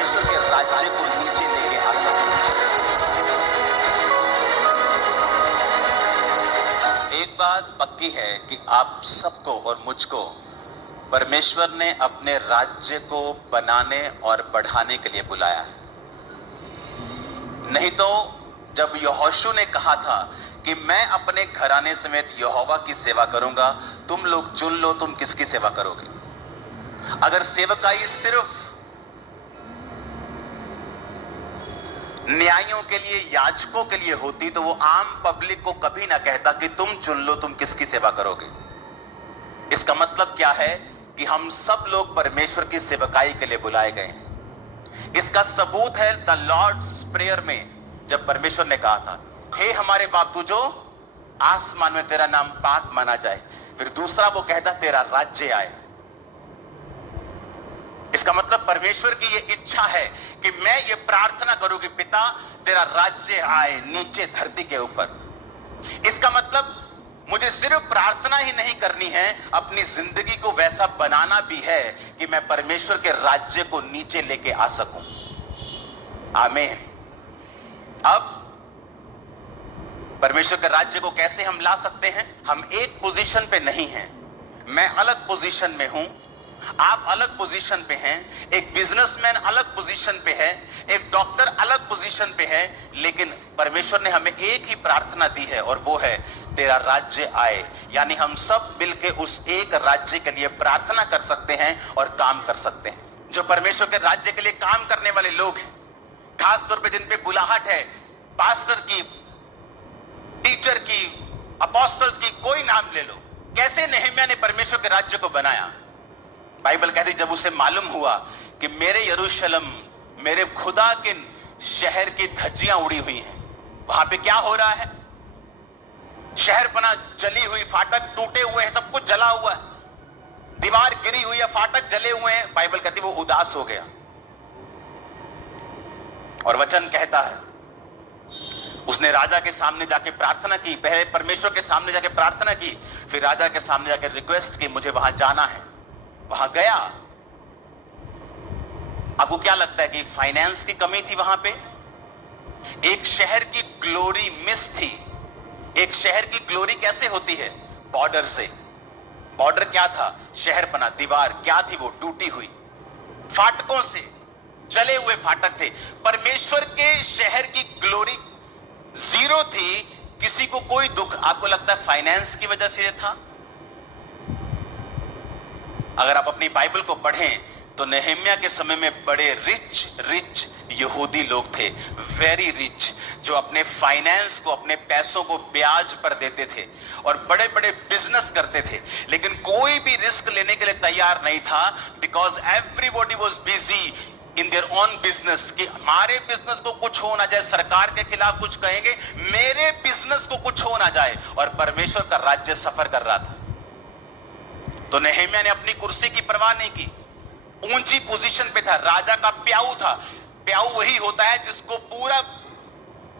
परमेश्वर के राज्य को नीचे लेके आ सकूं। एक बात पक्की है कि आप सबको और मुझको परमेश्वर ने अपने राज्य को बनाने और बढ़ाने के लिए बुलाया है। नहीं तो जब यहोशू ने कहा था कि मैं अपने घराने समेत यहोवा की सेवा करूंगा, तुम लोग चुन लो तुम किसकी सेवा करोगे। अगर सेवकाई सिर्फ न्यायियों के लिए, याजकों के लिए होती तो वो आम पब्लिक को कभी ना कहता कि तुम चुन लो तुम किसकी सेवा करोगे। इसका मतलब क्या है कि हम सब लोग परमेश्वर की सेवकाई के लिए बुलाए गए हैं। इसका सबूत है द लॉर्ड्स प्रेयर में, जब परमेश्वर ने कहा था, हे हमारे बाप तू जो आसमान में तेरा नाम पाक माना जाए। फिर दूसरा वो कहता तेरा राज्य आए। इसका मतलब परमेश्वर की ये इच्छा है कि मैं ये प्रार्थना करूं कि पिता तेरा राज्य आए नीचे धरती के ऊपर। इसका मतलब मुझे सिर्फ प्रार्थना ही नहीं करनी है, अपनी जिंदगी को वैसा बनाना भी है कि मैं परमेश्वर के राज्य को नीचे लेके आ सकूं। आमीन। अब परमेश्वर के राज्य को कैसे हम ला सकते हैं? हम एक पोजीशन पे नहीं हैं। मैं अलग पोजीशन में हूं, आप अलग पोजीशन पे हैं, एक बिजनेसमैन अलग पोजीशन पे है, एक डॉक्टर अलग पोजीशन पे है, लेकिन परमेश्वर ने हमें एक ही प्रार्थना दी है और वो है तेरा राज्य आए। यानी हम सब मिलके उस एक राज्य के लिए प्रार्थना कर सकते हैं और काम कर सकते हैं। जो परमेश्वर के राज्य के लिए काम करने वाले लोग हैं, खास तौर पे जिन पे बुलाहट है, पास्टर की, टीचर की, अपोस्टल्स की, कोई नाम ले लो। कैसे नेहम्याह ने परमेश्वर के राज्य को बनाया? बाइबल कहती जब उसे मालूम हुआ कि मेरे यरूशलेम, मेरे खुदा के शहर की धज्जियां उड़ी हुई हैं, वहां पे क्या हो रहा है? शहर पना जली हुई, फाटक टूटे हुए हैं, सब कुछ जला हुआ है, दीवार गिरी हुई है, फाटक जले हुए हैं। बाइबल कहती वो उदास हो गया और वचन कहता है उसने राजा के सामने जाके प्रार्थना की। पहले परमेश्वर के सामने जाके प्रार्थना की, फिर राजा के सामने जाके रिक्वेस्ट की मुझे वहां जाना है। वहां गया। आपको क्या लगता है कि फाइनेंस की कमी थी वहां पे? एक शहर की ग्लोरी मिस थी। एक शहर की ग्लोरी कैसे होती है? बॉर्डर से। बॉर्डर क्या था? शहर बना, दीवार क्या थी? वो टूटी हुई, फाटकों से, जले हुए फाटक थे। परमेश्वर के शहर की ग्लोरी जीरो थी। किसी को कोई दुख, आपको लगता है फाइनेंस की वजह से था? अगर आप अपनी बाइबल को पढ़ें तो नेहम्याह के समय में बड़े रिच यहूदी लोग थे, वेरी रिच, जो अपने फाइनेंस को, अपने पैसों को ब्याज पर देते थे और बड़े बड़े बिजनेस करते थे, लेकिन कोई भी रिस्क लेने के लिए तैयार नहीं था, because everybody was busy in their own business. कि हमारे बिजनेस को कुछ हो ना जाए, सरकार के खिलाफ कुछ कहेंगे, मेरे बिजनेस को कुछ हो ना जाए। और परमेश्वर का राज्य सफर कर रहा था। तो नेहम्याह ने अपनी कुर्सी की परवाह नहीं की, ऊंची पोजीशन पे था, राजा का प्याऊ था। प्याऊ वही होता है जिसको पूरा,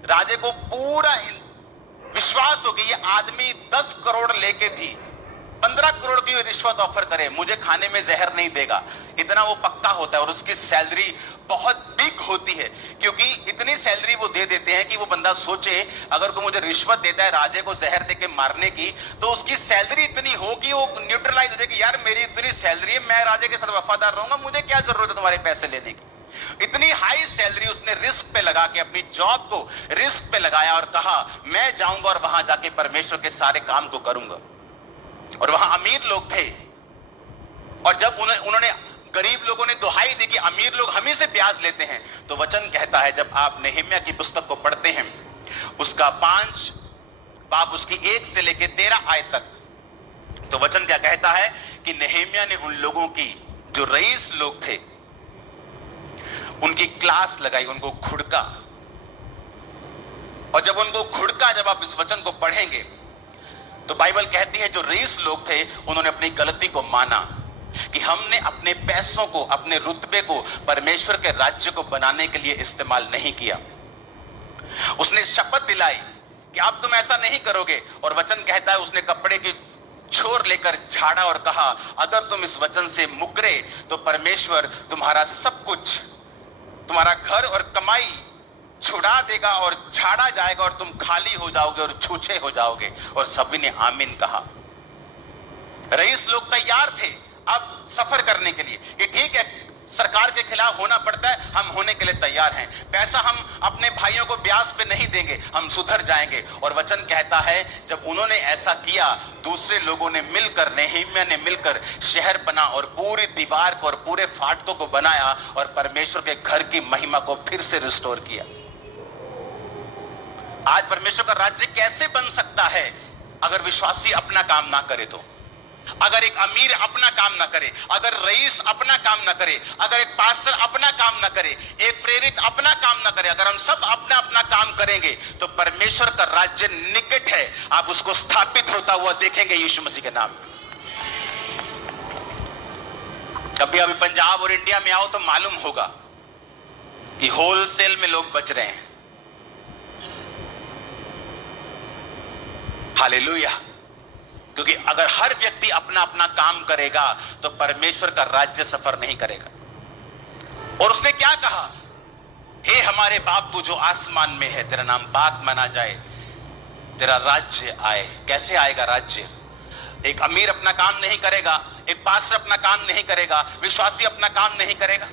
राजे को पूरा विश्वास हो कि ये आदमी 10 करोड़ लेके भी 15 करोड़ की रिश्वत ऑफर करे, मुझे खाने में जहर नहीं देगा, इतना वो पक्का होता है। और उसकी सैलरी बहुत बिग होती है, क्योंकि इतनी सैलरी वो दे देते हैं कि वो बंदा सोचे अगर कोई मुझे रिश्वत देता है राजे को जहर देके मारने की, तो उसकी सैलरी इतनी हो कि वो न्यूट्रलाइज हो जाए कि यार मेरी इतनी सैलरी है, मैं राजे के साथ वफादार रहूंगा, मुझे क्या जरूरत है तुम्हारे पैसे लेने की। इतनी हाई सैलरी उसने रिस्क पे लगा के, अपनी जॉब को रिस्क पे लगाया और कहा मैं जाऊंगा और वहां जाके परमेश्वर के सारे काम को करूंगा। और वहां अमीर लोग थे, और जब उन्होंने गरीब लोगों ने दुहाई दी कि अमीर लोग हम ही से ब्याज लेते हैं, तो वचन कहता है, जब आप नेहम्याह की पुस्तक को पढ़ते हैं, उसका 5 बाब उसकी 1 से लेकर 13 आयत तक, तो वचन क्या कहता है कि नेहम्याह ने उन लोगों की, जो रईस लोग थे, उनकी क्लास लगाई, उनको घुड़का। और जब उनको घुड़का, जब आप इस वचन को पढ़ेंगे तो बाइबल कहती है जो रईस लोग थे उन्होंने अपनी गलती को माना कि हमने अपने पैसों को, अपने रुतबे को परमेश्वर के राज्य को बनाने के लिए इस्तेमाल नहीं किया। उसने शपथ दिलाई कि अब तुम ऐसा नहीं करोगे। और वचन कहता है उसने कपड़े की छोर लेकर झाड़ा और कहा अगर तुम इस वचन से मुकरे तो परमेश्वर तुम्हारा सब कुछ तुम्हारा घर और कमाई छुड़ा देगा और झाड़ा जाएगा और तुम खाली हो जाओगे और छूछे हो जाओगे। और सभी ने आमीन कहा। रईस लोग तैयार थे अब सफर करने के लिए कि ठीक है, सरकार के खिलाफ होना पड़ता है, हम होने के लिए तैयार हैं, पैसा हम अपने भाइयों को ब्याज पे नहीं देंगे, हम सुधर जाएंगे। और वचन कहता है जब उन्होंने ऐसा किया, दूसरे लोगों ने मिलकर, नेहेम्याह ने मिलकर शहर बना और पूरी दीवार को और पूरे फाटकों को बनाया और परमेश्वर के घर की महिमा को फिर से रिस्टोर किया। आज परमेश्वर का राज्य कैसे बन सकता है अगर विश्वासी अपना काम ना करे तो? अगर एक अमीर अपना काम ना करे, अगर रईस अपना काम ना करे, अगर एक पास्टर अपना काम ना करे, एक प्रेरित अपना काम ना करे, अगर हम सब अपना अपना काम करेंगे तो परमेश्वर का राज्य निकट है। आप उसको स्थापित होता हुआ देखेंगे यीशु मसीह के नाम में। कभी अभी पंजाब और इंडिया में आओ तो मालूम होगा कि होलसेल में लोग बच रहे हैं। हालेलुया। क्योंकि अगर हर व्यक्ति अपना अपना काम करेगा तो परमेश्वर का राज्य सफर नहीं करेगा। और उसने क्या कहा? हे हमारे बाप तू जो आसमान में है, तेरा नाम पाक माना जाए, तेरा राज्य आए। कैसे आएगा राज्य? एक अमीर अपना काम नहीं करेगा, एक पास्टर अपना काम नहीं करेगा, विश्वासी अपना काम नहीं करेगा।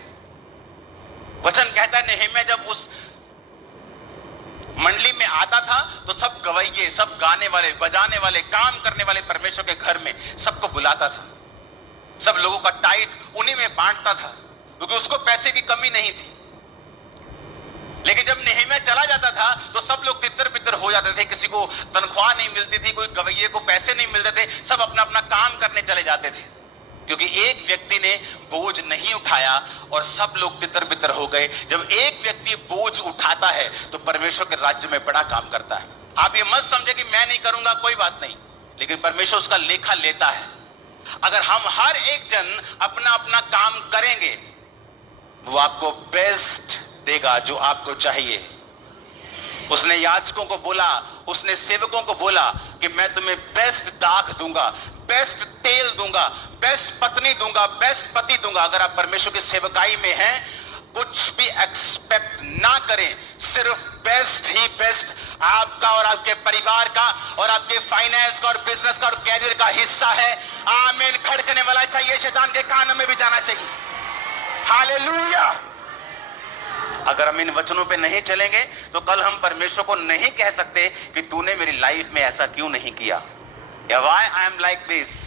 वचन कहता है नेहेम्याह जब उस मंडली में आता था तो सब गवैये, सब गाने वाले, बजाने वाले, काम करने वाले परमेश्वर के घर में सबको बुलाता था। सब लोगों का टाइट उन्हीं में बांटता था क्योंकि उसको पैसे की कमी नहीं थी। लेकिन जब नेहेम्याह चला जाता था तो सब लोग तितर बितर हो जाते थे। किसी को तनख्वाह नहीं मिलती थी, कोई गवैये को पैसे नहीं मिलते थे, सब अपना अपना काम करने चले जाते थे क्योंकि एक व्यक्ति ने बोझ नहीं उठाया और सब लोग तितर बितर हो गए। जब एक व्यक्ति बोझ उठाता है तो परमेश्वर के राज्य में बड़ा काम करता है। आप ये मत समझे कि मैं नहीं करूंगा, कोई बात नहीं, लेकिन परमेश्वर उसका लेखा लेता है। अगर हम हर एक जन अपना अपना काम करेंगे, वो आपको बेस्ट देगा जो आपको चाहिए। उसने याजकों को बोला, उसने सेवकों को बोला कि मैं तुम्हें बेस्ट दाख दूंगा, बेस्ट तेल दूंगा, बेस्ट पत्नी दूंगा, बेस्ट पति दूंगा। अगर आप परमेश्वर की सेवकाई में हैं, कुछ भी एक्सपेक्ट ना करें, सिर्फ बेस्ट ही बेस्ट आपका और आपके परिवार का और आपके फाइनेंस का और बिजनेस का और कैरियर का हिस्सा है। आमीन खड़कने वाला चाहिए, शैतान के कानों में भी जाना चाहिए। हालेलुया। अगर हम इन वचनों पे नहीं चलेंगे तो कल हम परमेश्वर को नहीं कह सकते कि तूने मेरी लाइफ में ऐसा क्यों नहीं किया, या why I am like this.